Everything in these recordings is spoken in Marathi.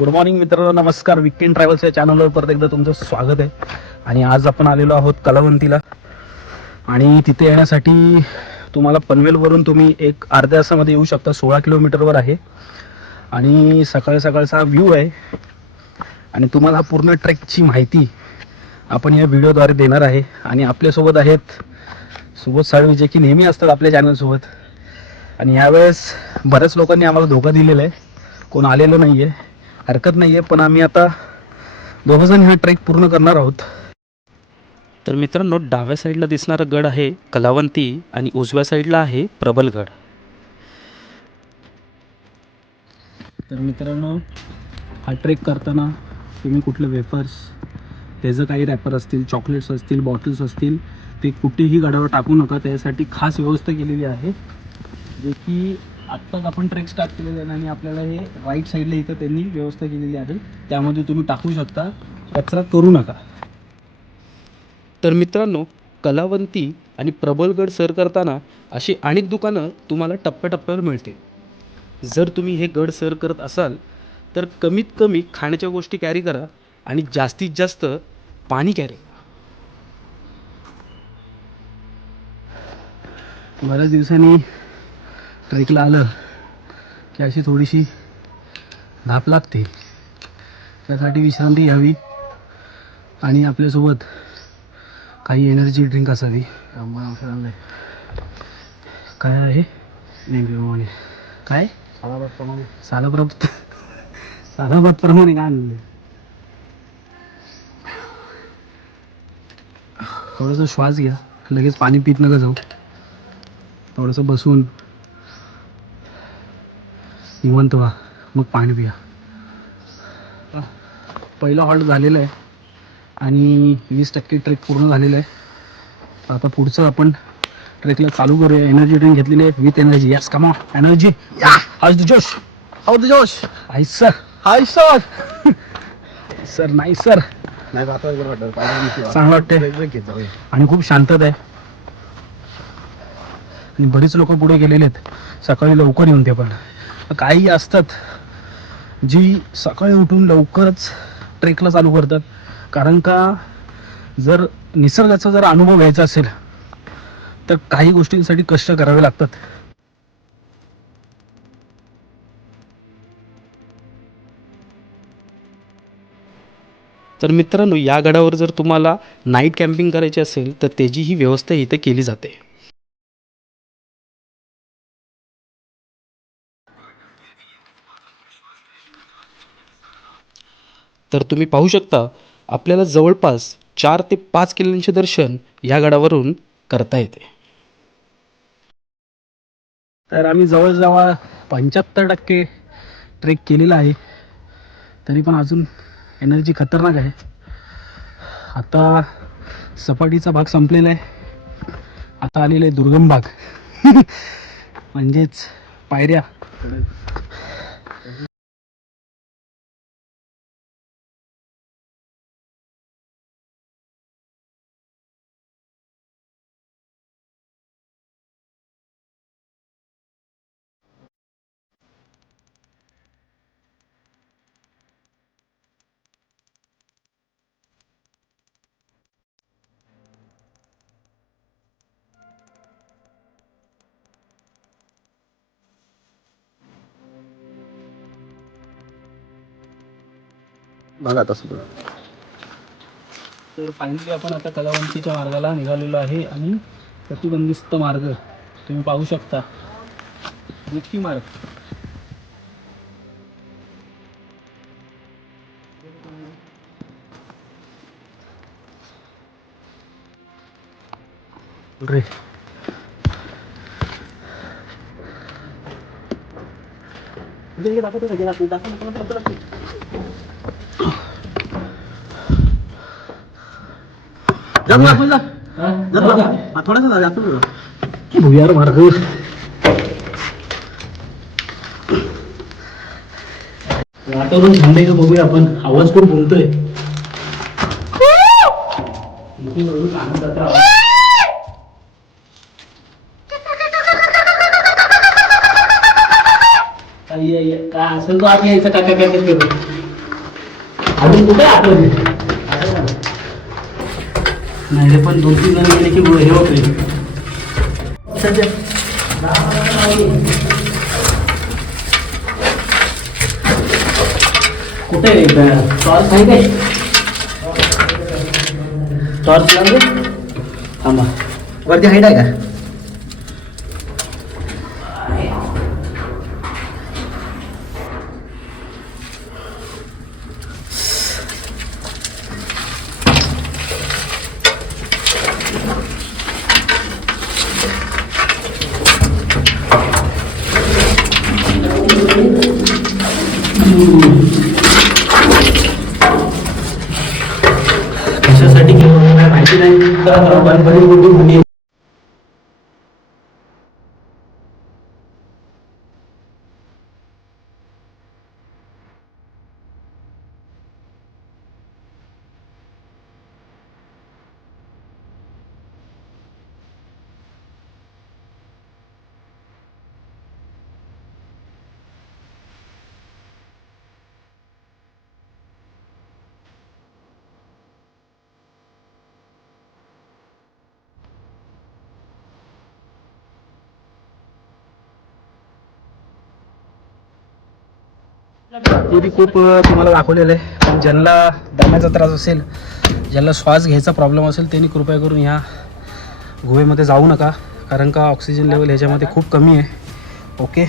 गुड मॉर्निंग मित्र नमस्कार. विकेंड ट्रॅव्हल्स या चॅनलवर परत एकदा तुमचं स्वागत आहे. आणि आज आपण आलेलो आहोत कलावंतीला. आणि तिथे येण्यासाठी तुम्हाला पनवेलवरून तुम्ही एक अर्ध्या तासामध्ये येऊ शकता. सोळा किलोमीटरवर आहे. आणि सकाळ सकाळचा व्ह्यू आहे. आणि तुम्हाला पूर्ण ट्रेकची माहिती आपण या व्हिडिओद्वारे देणार आहे. आणि आपल्यासोबत आहेत सुबोध साळवी जे की नेहमी असतात आपल्या चॅनलसोबत आणि यावेळेस बऱ्याच लोकांनी आम्हाला धोका दिलेला आहे. कोण आलेलं नाही आहे हरकत नाही आहे पण आम्ही आता दोघंजण हा ट्रेक पूर्ण करणार आहोत. तर मित्रांनो डाव्या साईडला दिसणारा गड आहे कलावंती आणि उजव्या साईडला आहे प्रबलगड तर मित्रांनो हा ट्रेक करताना तुम्ही कुठले वेफर्स त्याचं काही रॅपर असतील चॉकलेट्स असतील बॉटल्स असतील ते कुठेही गडावर टाकू नका. त्यासाठी खास व्यवस्था केलेली आहे जे की आत्ताच आपण ट्रेक स्टार्ट केलेलं आहे आणि आपल्याला हे राईट साईडला इथं त्यांनी व्यवस्था केलेली आहे. त्यामध्ये तुम्ही टाकू शकता. कचरा करू नका. तर मित्रांनो कलावंती आणि प्रबलगड सर करताना अशी अनेक दुकानं तुम्हाला टप्प्याटप्प्यावर मिळतील. जर तुम्ही हे गड सर करत असाल तर कमीत कमी खाण्याच्या गोष्टी कॅरी करा आणि जास्तीत जास्त पाणी कॅरी करा. बऱ्याच दिवसांनी ट्रेकला आलं की अशी थोडीशी धाप लागते. त्यासाठी विश्रांती घ्यावी आणि आपल्यासोबत काही एनर्जी ड्रिंक असावी. काय आहे? नेहमीप्रमाणे. काय? सालाप्रमाणे. सालाबाद प्रमाणे काय आणलं थोडंसं श्वास घ्या. लगेच पाणी पित नका जाऊ. थोडंसं बसून निवंत व्हा. मग पाणी पिया. पहिला हॉल्ट झालेला आहे आणि वीस टक्के ट्रेक पूर्ण झालेलं आहे. आता पुढचं आपण ट्रेकला चालू करूया. एनर्जी ड्रिंक घेतलेली आहे. विथ एनर्जी यस कमा energy high the josh how the josh high sir high sir sir नाही सर चांगलं वाटतंय. आणि खूप शांतता आहे. आणि बरीच लोक पुढे गेलेले आहेत. सकाळी लवकर येऊन ते पण. काही असतात जी सकाळी उठून लवकरच ट्रेकला चालू करतात. कारण का जर निसर्गाचा जर अनुभव घ्यायचा असेल तर काही गोष्टींसाठी कष्ट करावे लागतात. तर मित्रांनो या गडावर जर तुम्हाला नाईट कॅम्पिंग करायची असेल तर त्याची ही व्यवस्था इथे केली जाते. तर तुम्ही पाहू शकता आपल्याला जवळपास चार ते पाच किल्ल्यांचे दर्शन या गडावरून करता येते. तर आम्ही जवळजवळ पंच्याहत्तर टक्के ट्रेक केलेला आहे. तरी पण अजून एनर्जी खतरनाक आहे. आता सपाटीचा भाग संपलेला आहे. आता आलेला आहे दुर्गम भाग. म्हणजेच पायऱ्या. बघा तसं तर फायनली आपण आता कलावंतीच्या मार्गाला निघालेलो आहे आणि प्रतिबंधिस्त मार्ग तुम्ही पाहू शकता. मृत्यू मार्ग. रे. थोडासा जातो भुयार मार्ग? वातावरण थंड आहे का बघूया आपण? आवाज खूप बोलतोय. काय असेल तो आम्ही यायचं काका काका करू अजून कुठे आपलं नाही पण दोन तीन जण गेले की हे होते कुठे टॉर्च आहे काय? टॉर्च लावले थांबा. वरती हाईट आहे का कशासाठी केलं काय माहिती नाही पण ते बी खूप तुम्हाला दाखवलेलं आहे. पण ज्यांना दम्याचा त्रास असेल ज्यांना श्वास घ्यायचा प्रॉब्लेम असेल त्यांनी कृपया करून ह्या गुहेमध्ये जाऊ नका. कारण का ऑक्सिजन लेवल ह्याच्यामध्ये खूप कमी आहे. ओके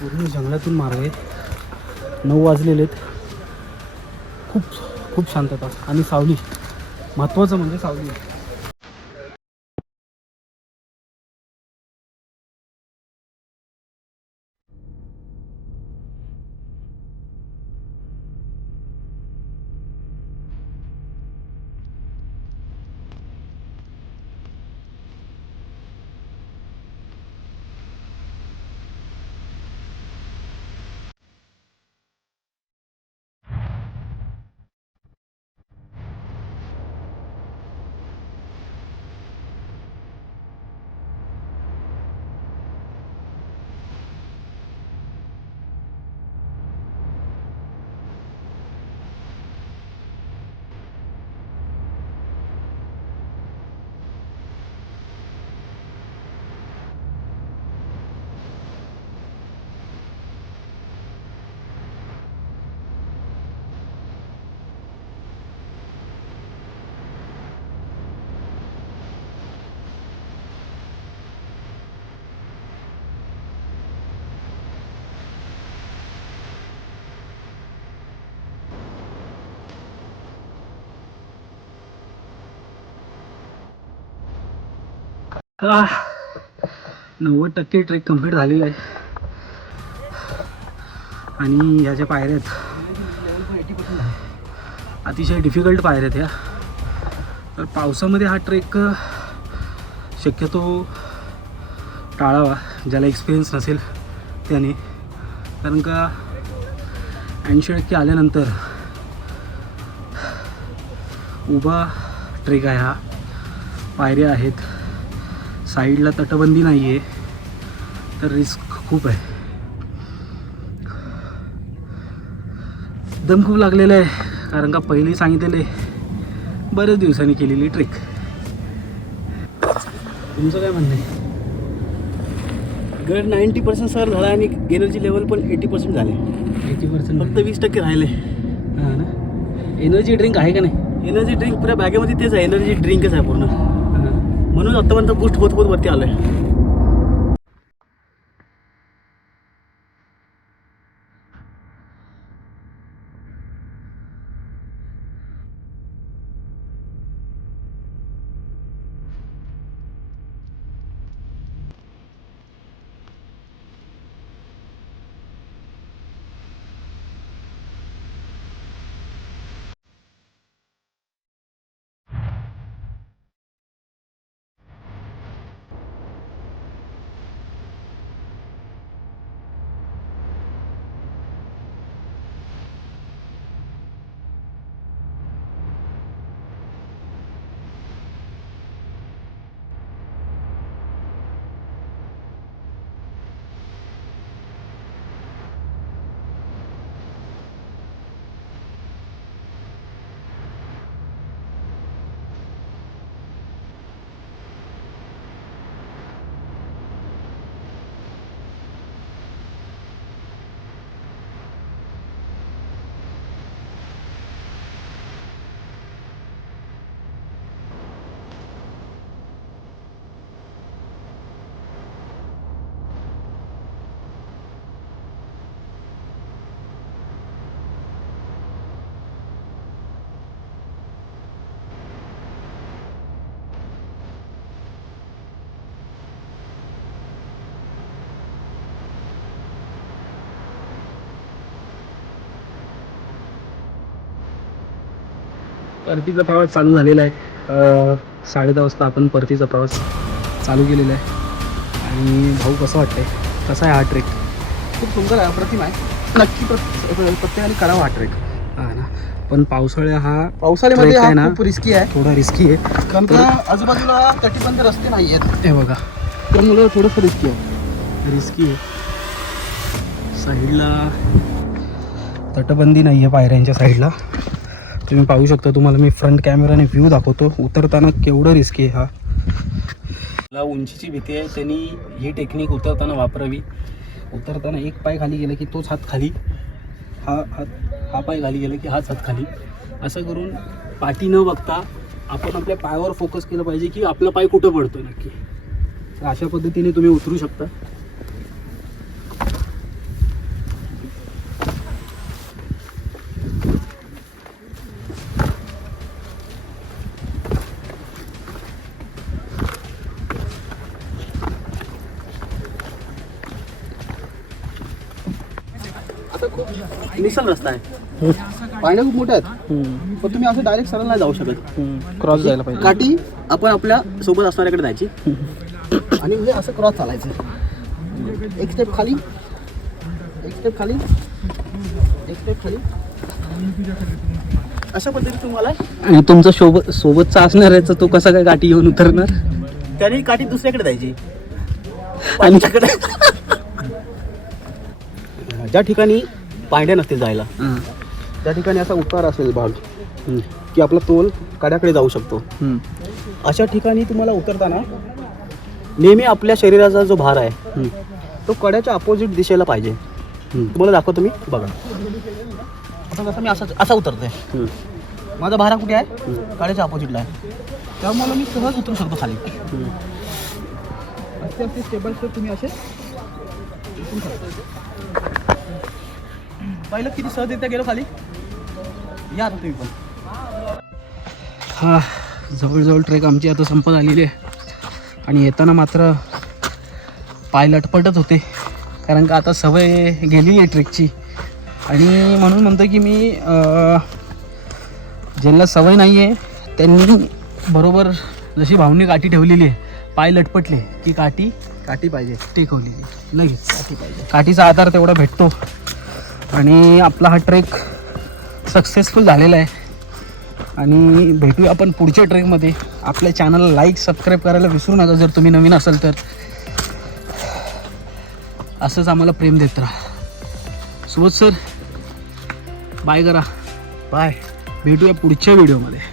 पूर्ण जंगलातून मार्ग आहेत. नऊ वाजलेले आहेत. खूप खूप शांतता. आणि सावली. महत्त्वाचं म्हणजे सावली. आहे नव्वद टक्के ट्रेक कंप्लीट झालेला आहे. आणि ह्या ज्या पायऱ्या आहेत. अतिशय डिफिकल्ट पायऱ्या आहेत ह्या तर पावसामध्ये हा ट्रेक शक्यतो टाळावा ज्याला एक्सपिरियन्स नसेल त्याने. कारण का ऐंशी टक्के आल्यानंतर उभा ट्रेक आहे हा. पायऱ्या आहेत. साईडला तटबंदी नाही आहे तर रिस्क खूप आहे. दम खूप लागलेला आहे कारण का पहिली सांगितलेले बऱ्याच दिवसांनी केलेली ट्रेक तुमचं काय म्हणणं आहे? गड नाईन्टी पर्सेंट सर झाला आणि एनर्जी लेवल पण एटी पर्सेंट झाले. एटी पर्सेंट फक्त वीस टक्के राहिले. हां ना? एनर्जी ड्रिंक आहे का नाही? एनर्जी ड्रिंक पुऱ्या बॅगेमध्ये तेच आहे. एनर्जी ड्रिंकच आहे पूर्ण. म्हणून आतापर्यंत बूस्ट होत होत वरती आहे परतीचा प्रवास चालू झालेला आहे. साडे दहा वाजता आपण परतीचा प्रवास चालू केलेला आहे. आणि भाऊ कसं वाटतंय? कसा आहे हा ट्रेक खूप सुंदर आहे अप्रतिम आहे. नक्की प्रत- प्रत्येकाने करावा हा ट्रेक हा ना. पण पावसाळ्या हा पावसाळ्यामध्ये आहे ना? खूप रिस्की आहे. थोडा रिस्की आहे. कारण का आजूबाजूला तटीबंद रस्ते नाही आहेत हे बघा. त्यामुळं थोडंसं रिस्की आहे. रिस्की आहे. साईडला तटबंदी नाही आहे पायऱ्यांच्या साईडला. तुम्ही पाहू शकता. तुम्हाला मी फ्रंट कॅमेराने व्ह्यू दाखवतो. उतरताना केवढं रिस्की आहे हा. मला उंचीची भीती आहे. त्यांनी ही टेक्निक उतरताना वापरावी. उतरताना एक पाय खाली गेला की तोच हात खाली. हा हात हा पाय खाली गेला की हाच हात खाली. असं करून पाठी न बघता आपण आपल्या पायावर फोकस केलं पाहिजे की आपला पाय कुठं पडतो नक्की. तर अशा पद्धतीने तुम्ही उतरू शकता आता खूप निसल रस्ता आहे. पायऱ्या खूप मोठ्या आहेत. पण तुम्ही असं डायरेक्ट सरळ नाही जाऊ शकत. क्रॉस जायला पाहिजे. काठी आपण आपल्यासोबत असणाऱ्याकडे जायची. आणि म्हणजे असं क्रॉस चालायचं. एक स्टेप खाली. एक स्टेप खाली. एक स्टेप खाली. अशा पद्धतीने तुम्हाला आणि तुमचा सोबत सोबतचा असणार आहे तो कसा काय गाठी घेऊन उतरणार? त्याने काठी दुसऱ्याकडे जायची. आणि ज्या ठिकाणी पायड्या नसतील जायला. त्या ठिकाणी असा उतार असेल भाग की आपला तोल कड्याकडे जाऊ शकतो. अशा ठिकाणी तुम्हाला उतरताना नेहमी आपल्या शरीराचा जो भार आहे. तो कड्याच्या अपोजिट दिशेला पाहिजे. तुम्हाला दाखवतो मी बघा आता कसं मी असा असा उतरतोय. माझा भारा कुठे आहे कड्याच्या अपोजिटला आहे त्यामुळे मी सहज उतरू शकतो खाली असे असे स्टेप बाय स्टेप तुम्ही असे. पहिलं किती सहजरित्या गेलो खाली? या आता तुम्ही पण. हा जवळजवळ ट्रेक आमची आता संपत आलेली आहे. आणि येताना मात्र पाय लटपटत होते. कारण का आता सवय गेलेली आहे ट्रेकची. आणि म्हणून म्हणतो की मी ज्यांना सवय नाही आहे त्यांनी बरोबर जशी भावनी काठी ठेवलेली आहे पाय लटपटले की काठी काठी पाहिजे. टेकवलेली लगेच. काठी पाहिजे. काठीचा आधार तेवढा भेटतो. आणि आपला हा ट्रेक सक्सेसफुल झालेला आहे. आणि भेटूया आपण पुढच्या ट्रेकमध्ये. आपल्या चॅनलला लाईक सबस्क्राईब करायला विसरू नका जर तुम्ही नवीन असाल तर. असंच आम्हाला प्रेम देत राहा. सुबोध सर बाय करा. बाय भेटूया पुढच्या व्हिडिओमध्ये